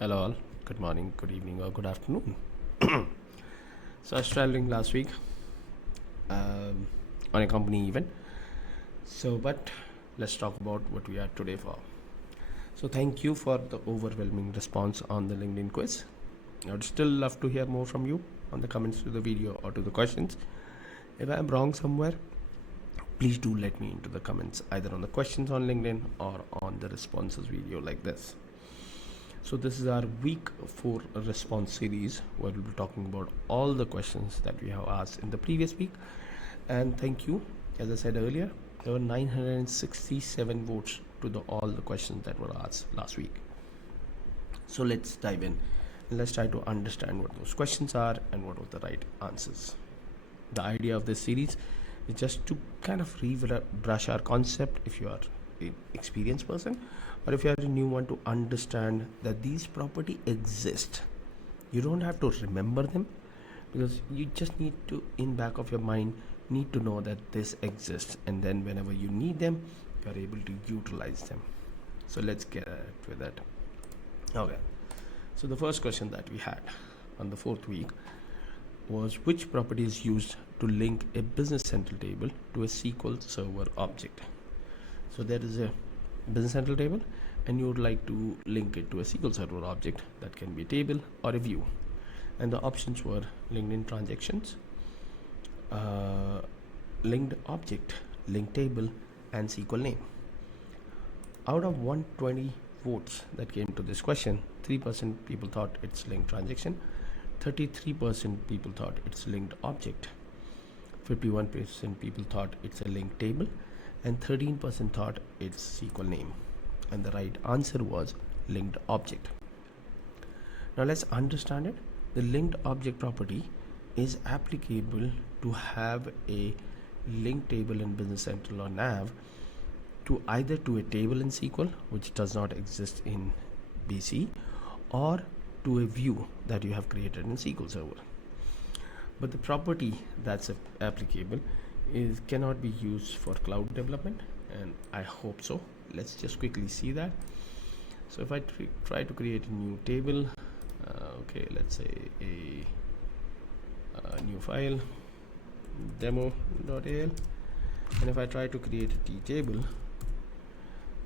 Hello all, good morning, good evening or good afternoon. So I was traveling last week on a company event. But let's talk about what we are today for. So thank you for the overwhelming response on the LinkedIn quiz. I would still love to hear more from you on the comments to the video or to the questions. If I'm wrong somewhere, please do let me into the comments either on the questions on LinkedIn or on the responses video like this. So this is our week 4 response series where we'll be talking about all the questions that we have asked in the previous week. And thank you, as I said earlier, there were 967 votes to all the questions that were asked last week. So let's dive in and let's try to understand what those questions are and what were the right answers. The idea of this series is just to kind of brush our concept if you are an experienced person, or if you are a new one, to understand that these properties exist. You don't have to remember them, because you just need to, in back of your mind, need to know that this exists, and then whenever you need them, you are able to utilize them. So let's get with that. Okay, so the first question that we had on the 4th week was, which property is used to link a business central table to a SQL server object? So there is a business central table and you would like to link it to a SQL server object that can be a table or a view, and the options were LinkedIn transactions, linked object, linked table, and SQL name. Out of 120 votes that came to this question, 3% people thought it's linked transaction, 33% people thought it's linked object, 51% people thought it's a linked table, and 13% thought it's SQL name. And the right answer was linked object. Now let's understand it. The linked object property is applicable to have a linked table in Business Central or Nav to either to a table in SQL, which does not exist in BC, or to a view that you have created in SQL Server. But the property that's applicable cannot be used for cloud development, and I hope so. Let's just quickly see that. So if I try to create a new table, okay, let's say a new file, demo.al, and if I try to create a T table,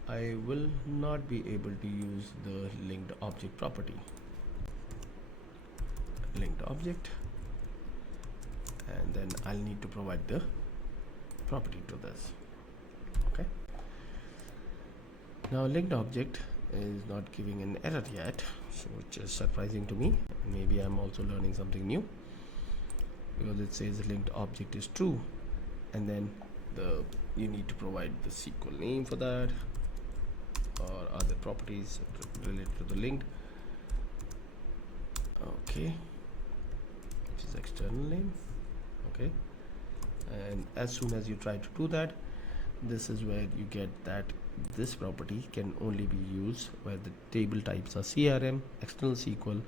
I will not be able to use the linked object property. Linked object, and then I'll need to provide the property to this. Okay, now linked object is not giving an error yet, so which is surprising to me. Maybe I'm also learning something new, because it says the linked object is true, and then you need to provide the SQL name for that or other properties related to the linked. Okay, which is external name. Okay, and as soon as you try to do that, this is where you get that this property can only be used where the table types are CRM, external SQL,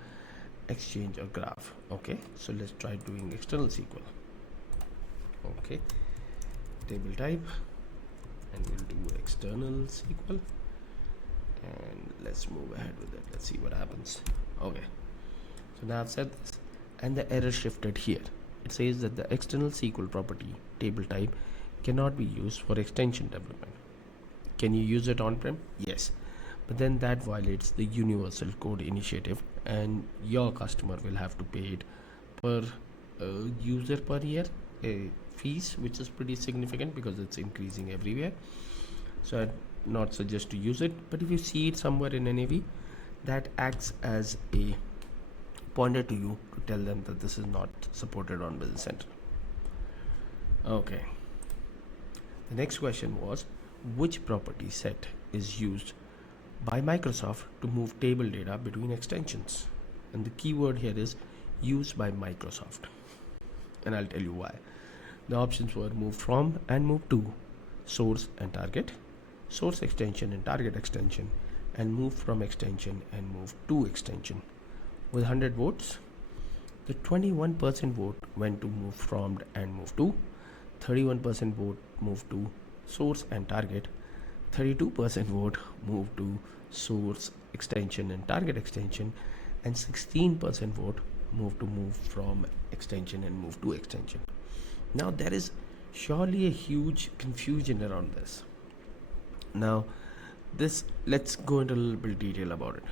Exchange, or Graph. Okay, so let's try doing external SQL. Okay, table type, and we'll do external SQL, and let's move ahead with it. Let's see what happens. Okay, so now I've said this, and the error shifted here. It says that the external SQL property table type cannot be used for extension development. Can you use it on-prem? Yes, but then that violates the Universal Code Initiative, and your customer will have to pay it per user per year fees, which is pretty significant because it's increasing everywhere. So I'd not suggest to use it, but if you see it somewhere in NAV, that acts as a pointer to you to tell them that this is not supported on Business Central. Okay, the next question was, which property set is used by Microsoft to move table data between extensions? And the keyword here is used by Microsoft, and I'll tell you why. The options were move from and move to, source and target, source extension and target extension, and move from extension and move to extension. With 100 votes, the 21% vote went to move from and move to, 31% vote moved to source and target, 32% vote moved to source extension and target extension, and 16% vote move from extension and move to extension. Now there is surely a huge confusion around this. Now let's go into a little bit detail about it.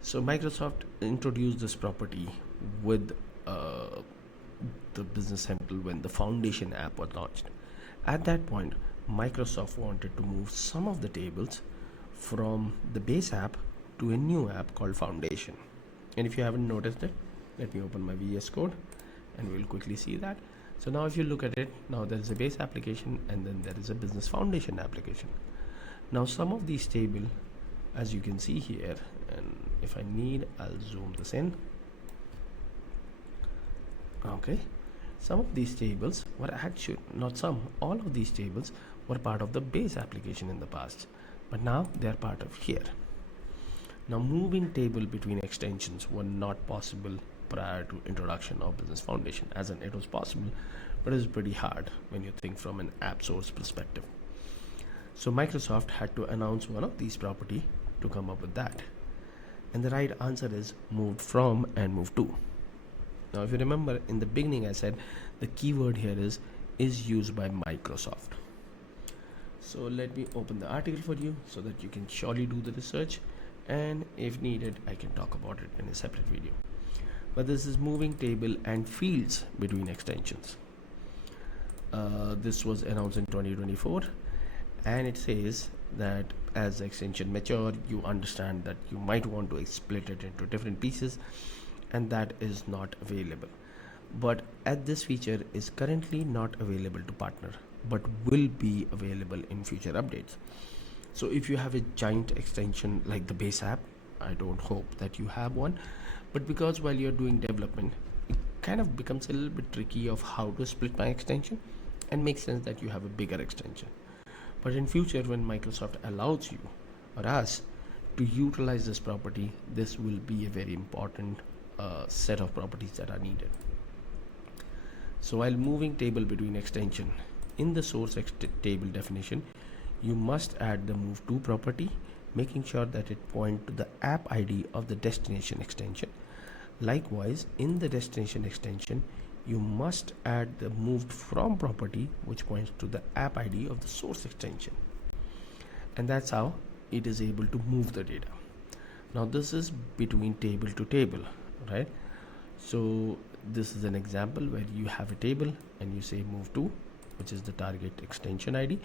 So Microsoft introduced this property with the Business Central when the Foundation app was launched. At that point, Microsoft wanted to move some of the tables from the base app to a new app called Foundation. And if you haven't noticed it, let me open my VS Code and we'll quickly see that. So now if you look at it, now there is a base application and then there is a Business Foundation application. Now some of these tables, as you can see here, and if I need, I'll zoom this in. Okay, some of these tables were actually, not some, all of these tables were part of the base application in the past, but now they are part of here. Now moving table between extensions were not possible prior to introduction of Business Foundation, as in it was possible, but it was pretty hard when you think from an app source perspective. So Microsoft had to announce one of these property to come up with that. And the right answer is moved from and moved to. Now if you remember in the beginning I said the keyword here is used by Microsoft. So let me open the article for you so that you can surely do the research, and if needed I can talk about it in a separate video. But this is moving table and fields between extensions. This was announced in 2024, and it says that as the extension mature, you understand that you might want to split it into different pieces, and that is not available. But this feature is currently not available to partner, but will be available in future updates. So if you have a giant extension like the base app, I don't hope that you have one, but because while you're doing development, it kind of becomes a little bit tricky of how to split my extension, and makes sense that you have a bigger extension. But in future, when Microsoft allows you or us to utilize this property, this will be a very important set of properties that are needed. So while moving table between extension, in the source table definition, you must add the move to property, making sure that it points to the app ID of the destination extension. Likewise, in the destination extension, you must add the moved from property, which points to the app ID of the source extension. And that's how it is able to move the data. Now this is between table to table, right? So this is an example where you have a table and you say move to, which is the target extension ID,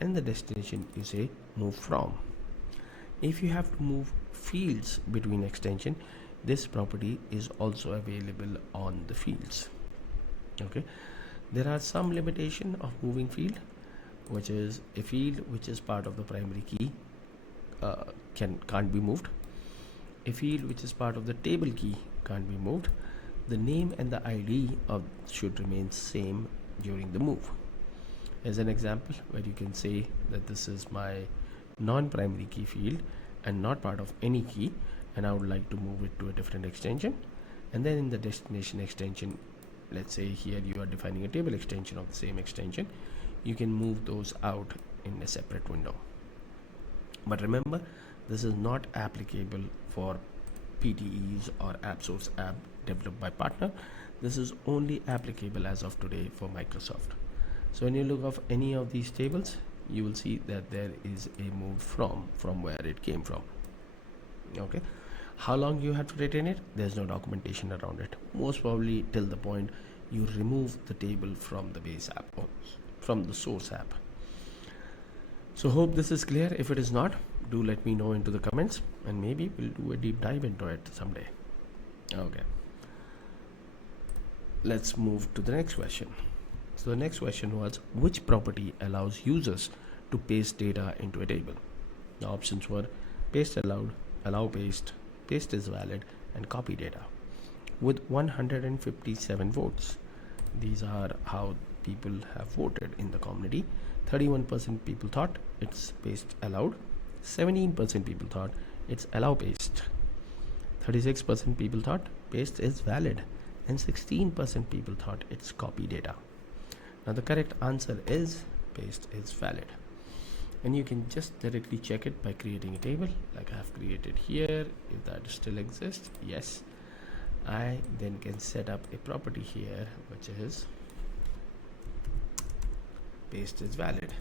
and the destination you say move from. If you have to move fields between extension, this property is also available on the fields. Okay, there are some limitation of moving field, which is a field which is part of the primary key can't be moved. A field which is part of the table key can't be moved. The name and the ID should remain same during the move. As an example, where you can say that this is my non-primary key field and not part of any key, and I would like to move it to a different extension. And then in the destination extension, let's say here you are defining a table extension of the same extension, you can move those out in a separate window. But remember, this is not applicable for PTEs or app source app developed by partner. This is only applicable as of today for Microsoft. So when you look of any of these tables, you will see that there is a move from where it came from. Okay, how long you have to retain it? There's no documentation around it. Most probably till the point you remove the table from the base app or from the source app. So hope this is clear. If it is not, do let me know into the comments, and maybe we'll do a deep dive into it someday. Okay, let's move to the next question. So the next question was, which property allows users to paste data into a table? The options were paste allowed, allow paste, paste is valid, and copy data. With 157 votes, these are how people have voted in the community. 31% people thought it's paste allowed, 17% people thought it's allow paste, 36% people thought paste is valid, and 16% people thought it's copy data. Now the correct answer is paste is valid. and you can just directly check it by creating a table like I have created here. If that still exists, yes, I then can set up a property here which is paste is valid.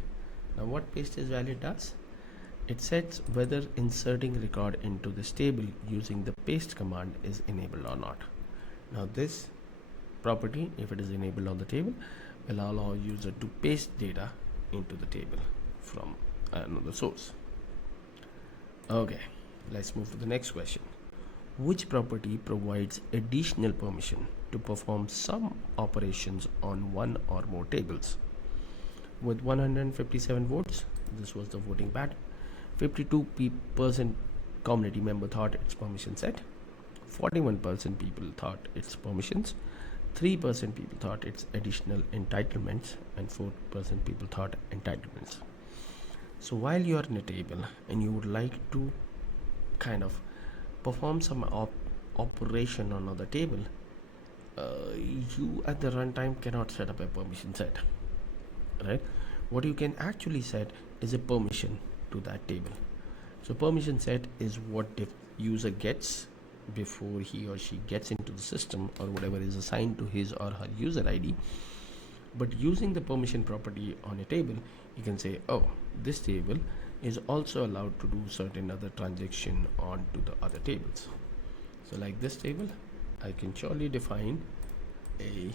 Now what paste is valid does, it sets whether inserting record into this table using the paste command is enabled or not. Now this property, if it is enabled on the table, will allow user to paste data into the table from another source. Okay, let's move to the next question. Which property provides additional permission to perform some operations on one or more tables? With 157 votes, this was the voting pattern. 52% community member thought it's permission set. 41% people thought it's permissions. 3% people thought it's additional entitlements, and 4% people thought entitlements. So while you are in a table and you would like to kind of perform some operation on another table, you at the runtime cannot set up a permission set, right? What you can actually set is a permission to that table. So permission set is what the user gets before he or she gets into the system, or whatever is assigned to his or her user ID. But using the permission property on a table, you can say, oh, this table is also allowed to do certain other transaction onto the other tables. So like this table, I can surely define a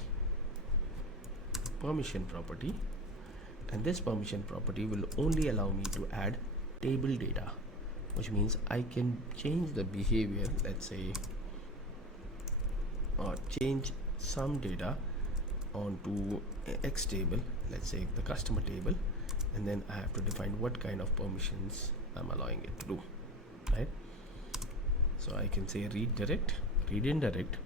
permission property, and this permission property will only allow me to add table data, which means I can change the behavior, let's say, or change some data onto X table, let's say the customer table, and then I have to define what kind of permissions I'm allowing it to do, right? So I can say read direct, read indirect,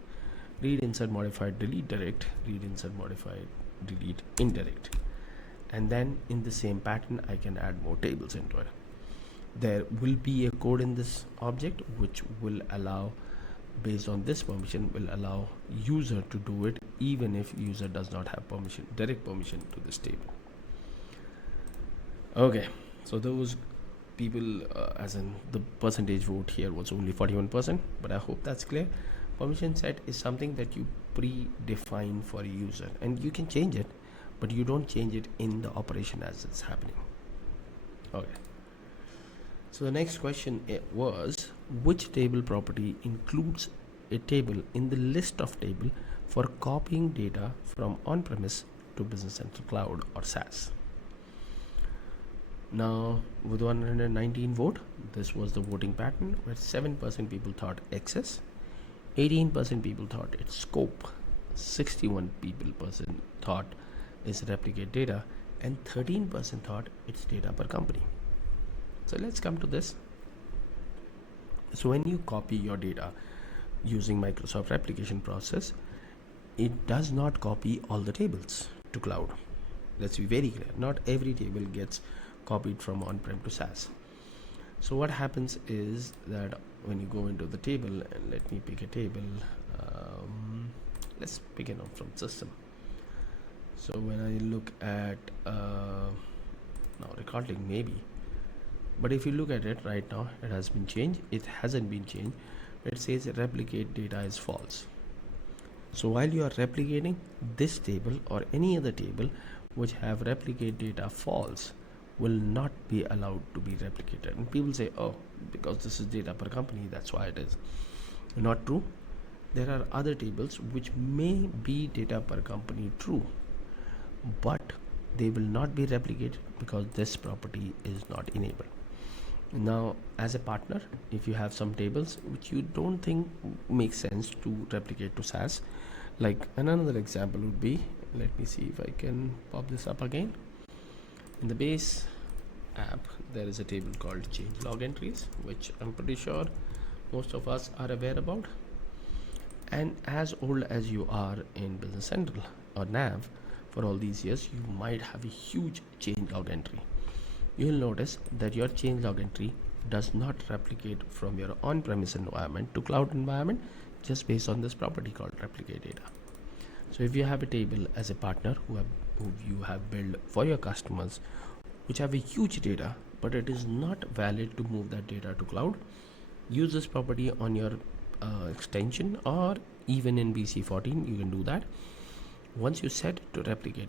read insert modified delete direct, read insert modified delete indirect, and then in the same pattern I can add more tables into it. There will be a code in this object which will allow, based on this permission, will allow user to do it even if user does not have permission, direct permission to this table. Okay, so those people, as in the percentage vote here was only 41%, but I hope that's clear. Permission set is something that you predefine for a user, and you can change it, but you don't change it in the operation as it's happening. Okay. So the next question was, which table property includes a table in the list of table for copying data from on-premise to Business Central Cloud or SaaS? Now with 119 vote, this was the voting pattern, where 7% people thought access, 18% people thought it's scope, 61% thought it's replicate data, and 13% thought it's data per company. So let's come to this. So when you copy your data using Microsoft replication process, it does not copy all the tables to cloud. Let's be very clear. Not every table gets copied from on-prem to SaaS. So what happens is that when you go into the table, and let me pick a table, let's pick it up from system. So when I look at now recording maybe, but if you look at it right now, it has been changed. It hasn't been changed. It says replicate data is false. So while you are replicating this table or any other table which have replicate data false, will not be allowed to be replicated. And people say, oh, because this is data per company, that's why it is. Not true. There are other tables which may be data per company true, but they will not be replicated because this property is not enabled. Now as a partner, if you have some tables which you don't think makes sense to replicate to SaaS, like another example would be, let me see if I can pop this up again. In the base app, there is a table called change log entries, which I'm pretty sure most of us are aware about. And as old as you are in Business Central or Nav for all these years, you might have a huge change log entry. You'll notice that your change log entry does not replicate from your on-premise environment to cloud environment just based on this property called replicate data. So if you have a table as a partner who you have built for your customers, which have a huge data, but it is not valid to move that data to cloud. Use this property on your extension, or even in BC14 you can do that. Once you set it to replicate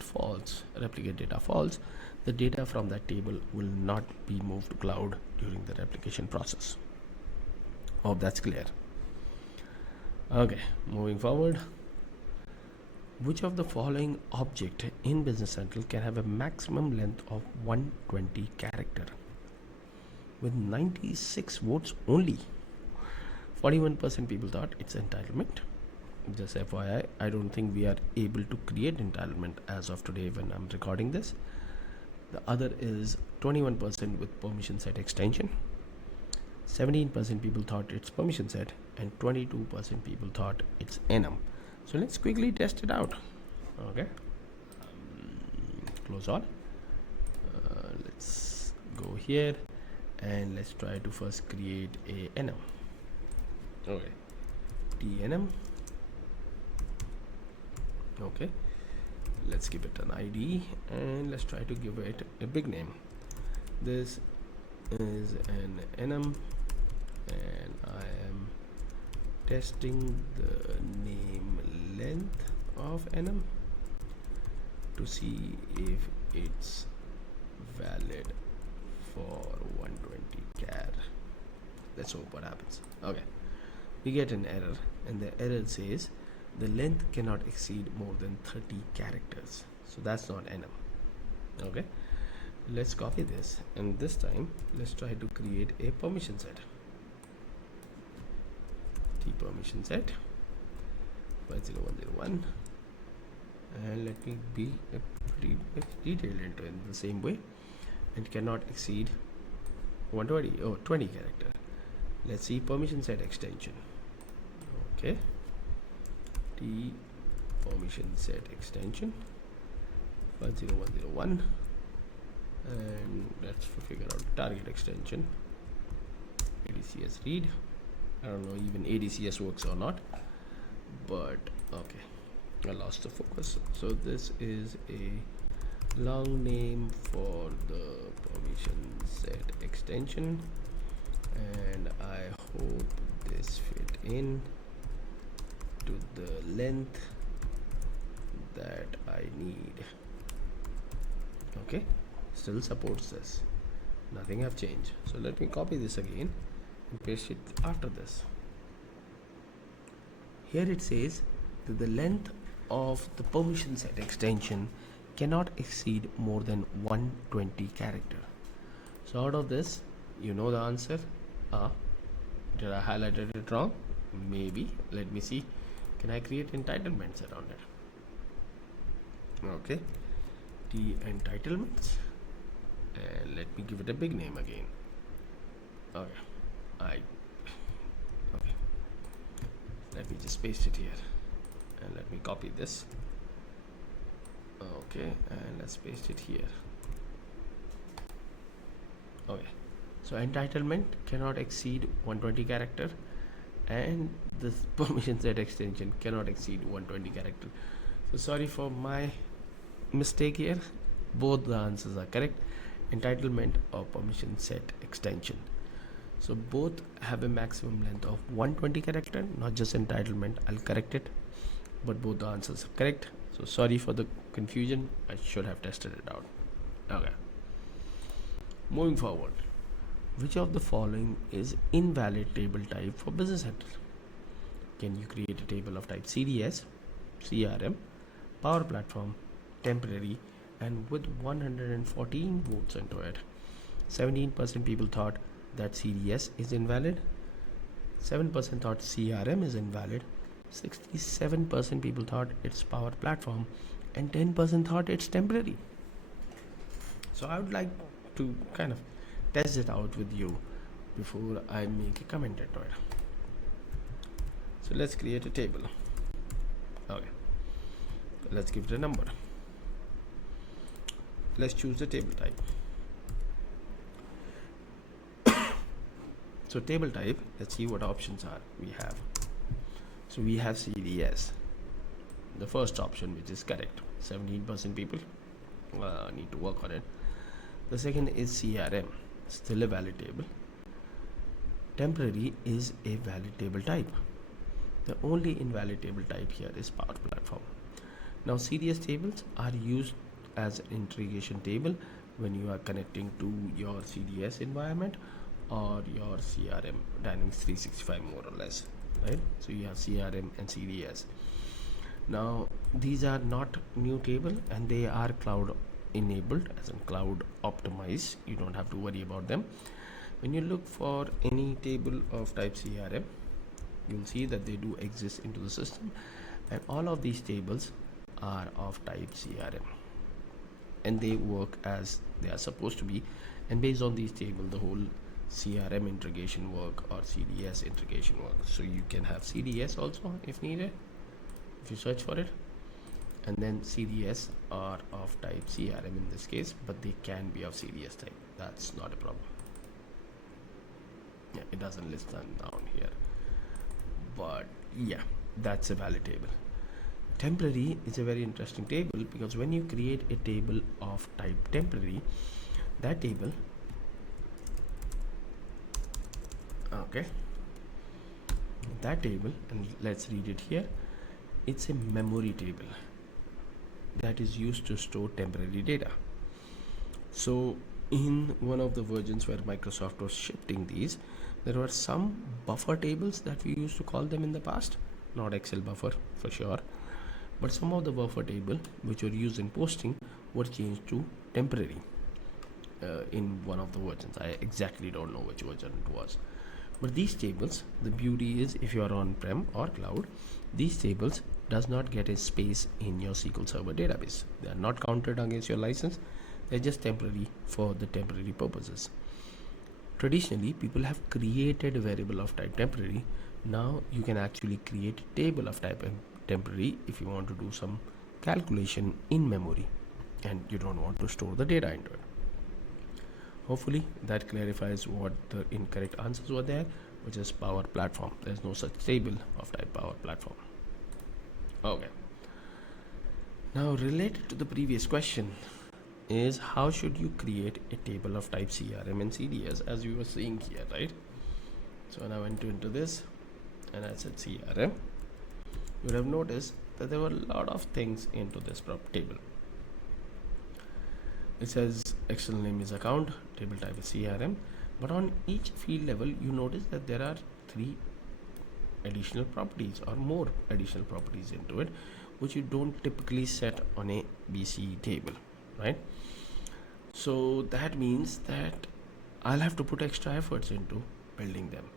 data false, the data from that table will not be moved to cloud during the replication process. Hope that's clear. Okay, moving forward. Which of the following object in Business Central can have a maximum length of 120 character? With 96 votes only, 41% people thought it's entitlement. Just FYI, I don't think we are able to create entitlement as of today when I'm recording this. The other is 21% with permission set extension, 17% people thought it's permission set, and 22% people thought it's enum. So let's quickly test it out. Okay, close all. Let's go here and let's try to first create a enum. Okay, enum. Okay, let's give it an ID and let's try to give it a big name. This is an enum and I am testing the name length of enum to see if it's valid for 120 char. Let's hope what happens. Okay, we get an error and the error says the length cannot exceed more than 30 characters. So that's not enum. Okay, let's copy this and this time let's try to create a permission set. Permission set 50101, and let me be a pretty detailed into it in the same way. It cannot exceed 20 character. Let's see permission set extension. Okay, T permission set extension 50101, and let's figure out target extension ADCS read. I don't know even ADCS works or not, but okay, I lost the focus. So this is a long name for the permission set extension, and I hope this fit in to the length that I need. Okay, still supports this, nothing have changed. So let me copy this again and paste it after this. Here it says that the length of the permission set extension cannot exceed more than 120 character. So out of this, you know the answer. Did I highlighted it wrong? Maybe. Let me see. Can I create entitlements around it? Okay, T entitlements, and let me give it a big name again. Okay, okay, let me just paste it here and let me copy this. Okay, and let's paste it here. Okay, so entitlement cannot exceed 120 character, and this permission set extension cannot exceed 120 character. So sorry for my mistake here. Both the answers are correct, entitlement or permission set extension. So both have a maximum length of 120 character, not just entitlement. I'll correct it, but both the answers are correct. So sorry for the confusion, I should have tested it out. Okay, moving forward, which of the following is invalid table type for Business Central? Can you create a table of type CDS, CRM, Power Platform, temporary, and with 114 votes into it? 17% people thought that CDS is invalid, 7% thought CRM is invalid, 67% people thought it's Power Platform, and 10% thought it's temporary. So I would like to kind of test it out with you before I make a comment into it. So let's create a table. Okay, let's give it a number. Let's choose the table type. So table type, let's see what options are we have. So we have CDS, the first option, which is correct. 17% people need to work on it. The second is CRM. still a valid table. Temporary is a valid table type. The only invalid table type here is Power Platform. Now CDS tables are used as an integration table when you are connecting to your CDS environment or your CRM Dynamics 365 more or less, right? So you have CRM and CDS. Now these are not new table and they are cloud enabled, as in cloud optimized. You don't have to worry about them. When you look for any table of type CRM, you'll see that they do exist into the system, and all of these tables are of type CRM and they work as they are supposed to be, and based on these tables the whole CRM integration work or CDS integration work. So you can have CDS also if needed, if you search for it, and then CDS are of type CRM in this case, but they can be of CDS type. That's not a problem. Yeah, it doesn't list them down here, but yeah, that's a valid table. Temporary is a very interesting table because when you create a table of type temporary, that table, okay, that table, and let's read it here, it's a memory table that is used to store temporary data. So in one of the versions where Microsoft was shifting these, there were some buffer tables that we used to call them in the past, not Excel buffer for sure, but some of the buffer table which were used in posting were changed to temporary in one of the versions. I exactly don't know which version it was, but these tables, the beauty is if you are on-prem or cloud, these tables does not get a space in your SQL Server database. They are not counted against your license. They're just temporary for the temporary purposes. Traditionally, people have created a variable of type temporary. Now you can actually create a table of type temporary if you want to do some calculation in memory and you don't want to store the data into it. Hopefully that clarifies what the incorrect answers were there, which is Power Platform. There's no such table of type Power Platform. Okay. Now related to the previous question is how should you create a table of type CRM and CDS, as you were seeing here, right? So when I went into this and I said CRM, you would have noticed that there were a lot of things into this table. It says external name is account, table type is CRM, but on each field level you notice that there are 3 additional properties or more additional properties into it, which you don't typically set on a BC table, right? So that means that I'll have to put extra efforts into building them.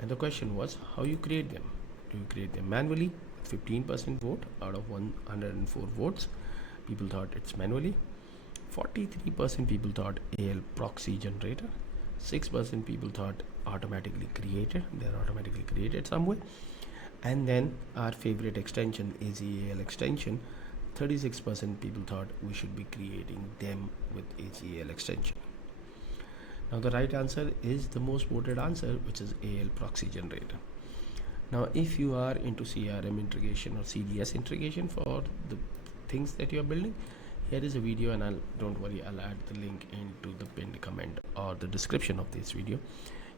And the question was how you create them. Do you create them manually with 15% vote out of 104 votes? People thought it's manually. 43% people thought AL proxy generator. 6% people thought automatically created. They're automatically created somewhere. And then our favorite extension is AL extension. 36% people thought we should be creating them with ACL extension. Now the right answer is the most voted answer, which is AL proxy generator. Now if you are into CRM integration or CDS integration for the things that you are building, here is a video, and don't worry, I'll add the link into the pinned comment or the description of this video.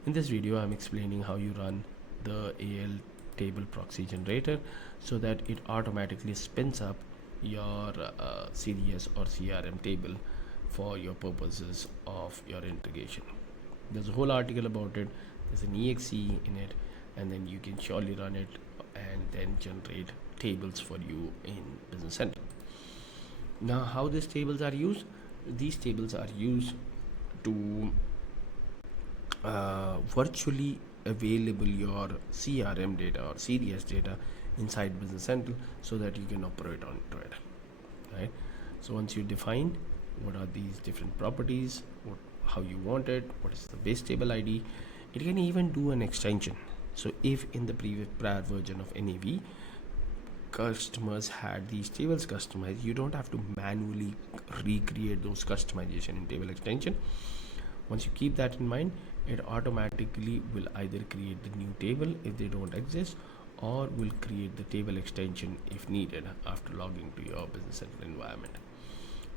In this video I'm explaining how you run the AL table proxy generator so that it automatically spins up your CDS or CRM table for your purposes of your integration. There's a whole article about it. There's an exe in it, and then you can surely run it and then generate tables for you in Business Center. Now how these tables are used? These tables are used to virtually available your CRM data or CDS data inside Business Central so that you can operate onto it, right? So once you define what are these different properties, how you want it, what is the base table ID, it can even do an extension. So if in the prior version of NAV customers had these tables customized, you don't have to manually recreate those customization in table extension. Once you keep that in mind, it automatically will either create the new table if they don't exist, or will create the table extension if needed after logging to your Business Central environment.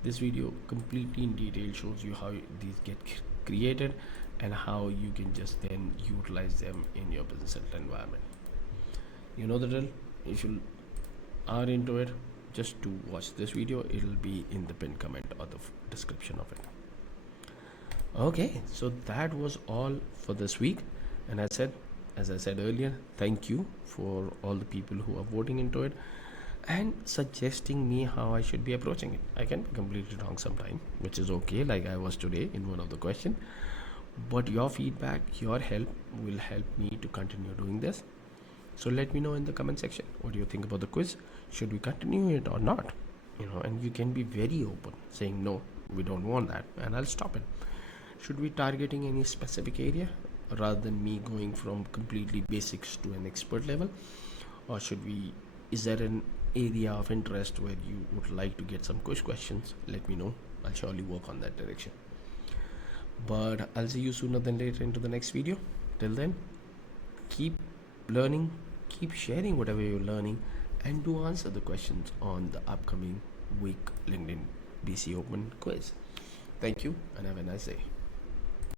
This video completely in detail shows you how these get created and how you can just then utilize them in your business environment. You know the drill. If you are into it, just to watch this video, it'll be in the pinned comment or the description of it. Okay, so that was all for this week, and as I said earlier, thank you for all the people who are voting into it and suggesting me how I should be approaching it. I can be completely wrong sometime, which is okay, like I was today in one of the questions, but your feedback, your help will help me to continue doing this. So let me know in the comment section, what do you think about the quiz? Should we continue it or not? And you can be very open, saying no, we don't want that, and I'll stop it. Should we targeting any specific area rather than me going from completely basics to an expert level? Or is there an area of interest where you would like to get some quiz questions? Let me know. I'll surely work on that direction. But I'll see you sooner than later into the next video. Till then, keep learning, keep sharing whatever you're learning, and do answer the questions on the upcoming week LinkedIn BC Open quiz. Thank you and have a nice day.